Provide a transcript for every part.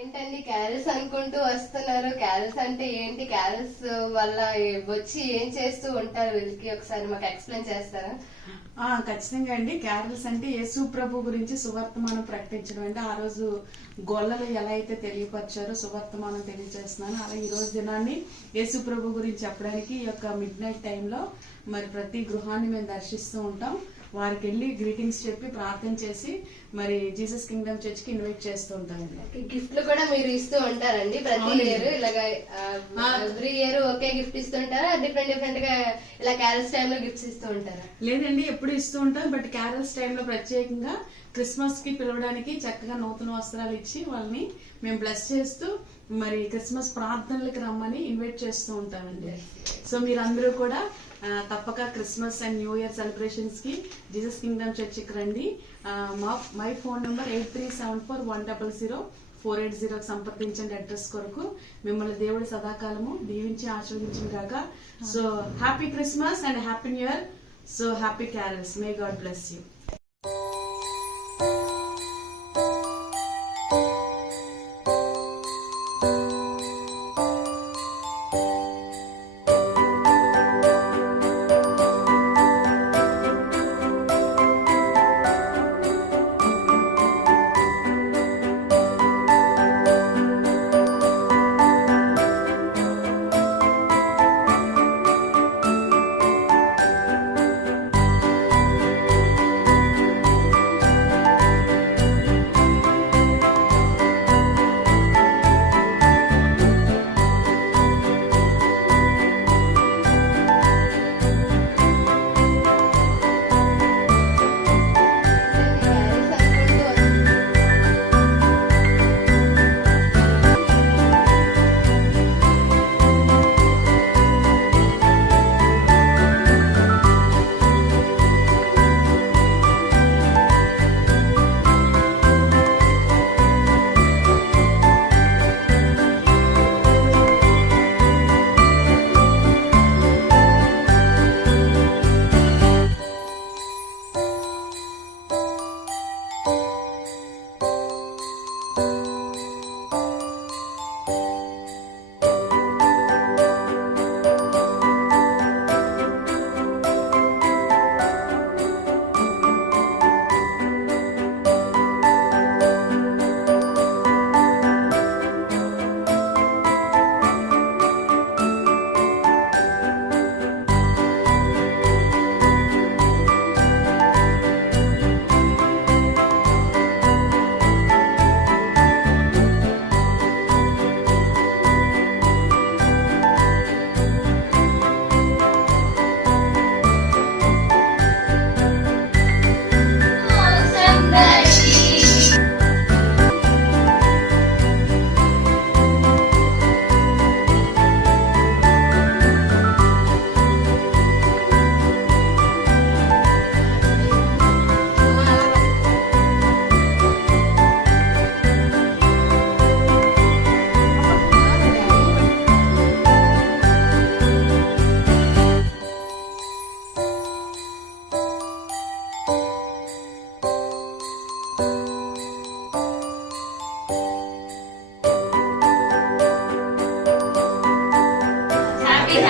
ఏంటండి క్యారల్స్ అనుకుంటూ వస్తున్నారు? క్యారల్స్ అంటే ఏంటి? క్యారల్స్ వల్ల వచ్చి ఏం చేస్తూ ఉంటారు వీళ్ళకి? ఒకసారి మాకు ఎక్స్ప్లెయిన్ చేస్తారా? ఖచ్చితంగా అండి. క్యారల్స్ అంటే యేసు ప్రభు గురించి సువర్తమానం ప్రకటించడం అంటే ఆ రోజు గొల్లలు ఎలా అయితే తెలియపరిచారో సువర్తమానం తెలియజేస్తున్నాను. అలా ఈ రోజు దినాన్ని యేసు ప్రభు గురించి చెప్పడానికి ఈ యొక్క మిడ్ నైట్ టైంలో మరి ప్రతి గృహాన్ని మేము దర్శిస్తూ ఉంటాం. వారికి వెళ్ళి గ్రీటింగ్స్ చెప్పి ప్రార్థన చేసి మరి జీసస్ కింగ్డమ్ చర్చ్ కి ఇన్వైట్ చేస్తూ ఉంటామండి. గిఫ్ట్లు కూడా మీరు ఇస్తూ ఉంటారండి ప్రతి ఇయర్? ఇలాగా ఎవ్రీ ఇయర్ ఒకే గిఫ్ట్ ఇస్తుంటారా? డిఫరెంట్ డిఫరెంట్ గా ఇలా క్యారల్స్ టైమ్ లో గిఫ్ట్స్ ఇస్తూ ఉంటారా? లేదండి, ఎప్పుడు ఇస్తూ ఉంటాం. బట్ క్యారల్స్ టైంలో ప్రత్యేకంగా క్రిస్మస్ కి పిలవడానికి చక్కగా నూతన వస్త్రాలు ఇచ్చి వాళ్ళని మేము బ్లెస్ చేస్తూ మరి క్రిస్మస్ ప్రార్థనలకు రమ్మని ఇన్వైట్ చేస్తూ ఉంటామండి. సో మీరందరూ కూడా తప్పక Christmas and new year celebrations కి జీసస్ కింగ్డమ్ చర్చికి రండి. మై ఫోన్ నెంబర్ 8374100480 సంప్రదించండి అడ్రస్ కొరకు. మిమ్మల్ని దేవుడి సదాకాలము దీవించి ఆశీర్వదించిన గాక. So happy Christmas and happy new year. So happy carols. May God bless you.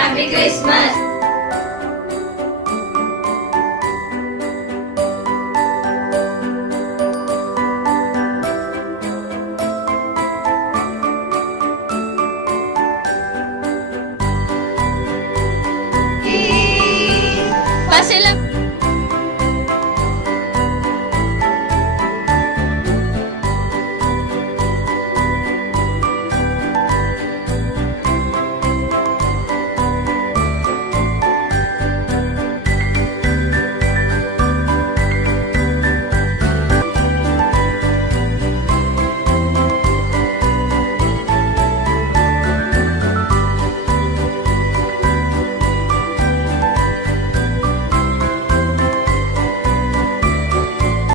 Happy Christmas!